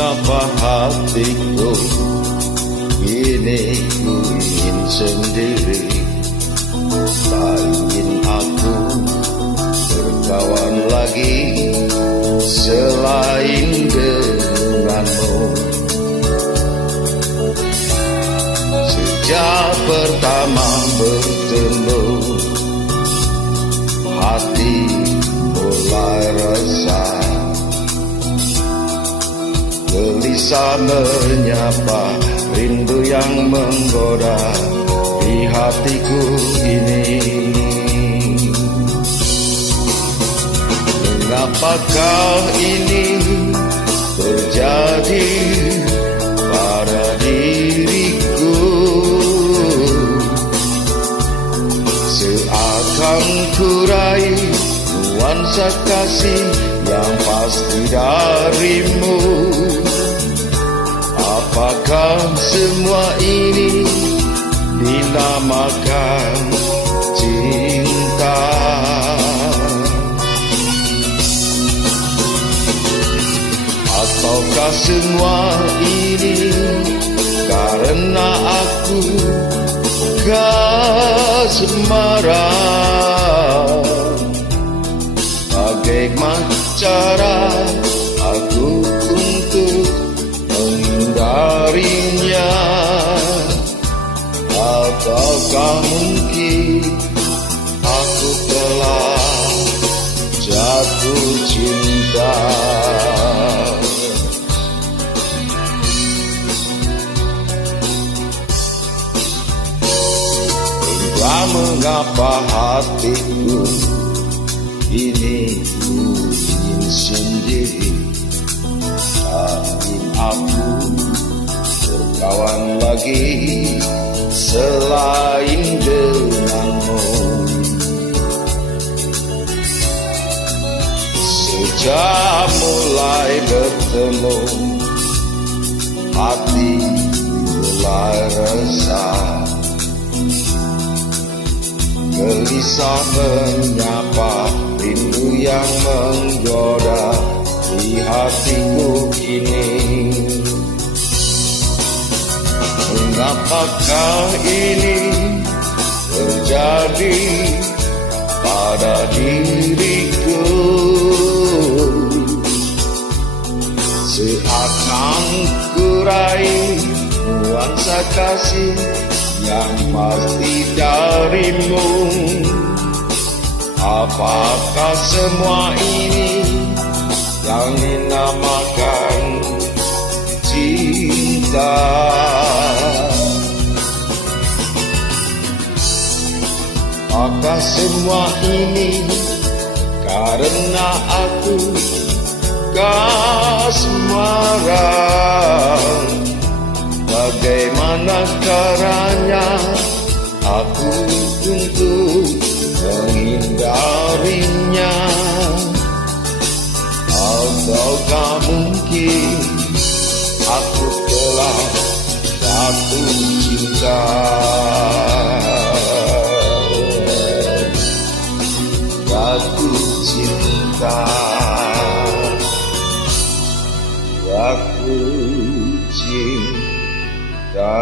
mengapa hatiku ini ku ingin sendiri. Tak ingin aku berkawan lagi selain denganmu. Sejak pertama bertemu, hati mulai resah. Gelisah menyapa rindu yang menggoda di hatiku ini. Mengapakah ini terjadi pada diriku? Seakan ku raih nuansa kasih yang pasti darimu. Apakah semua ini dinamakan cinta? Ataukah semua ini karena aku kasmaran? Bagaimana cara aku untuk menghindarinya? Ataukah mungkin aku telah jatuh cinta? Entah mengapa hatiku ini ingin sendiri. Tak ingin aku berkawan lagi selain denganmu. Sejak mulai bertemu, hati mulai resah. Gelisah menyapa rindu yang menggoda di hatiku kini. Mengapakah ini terjadi pada diriku? Seakan ku raih nuansa kasih yang pasti darimu. Apakah semua ini yang dinamakan cinta? Apakah semua ini karena aku kasmaran? Bagaimana caranya aku untuk menghindarinya? Ataukah mungkin aku telah jatuh cinta? Jatuh cinta, jatuh cinta.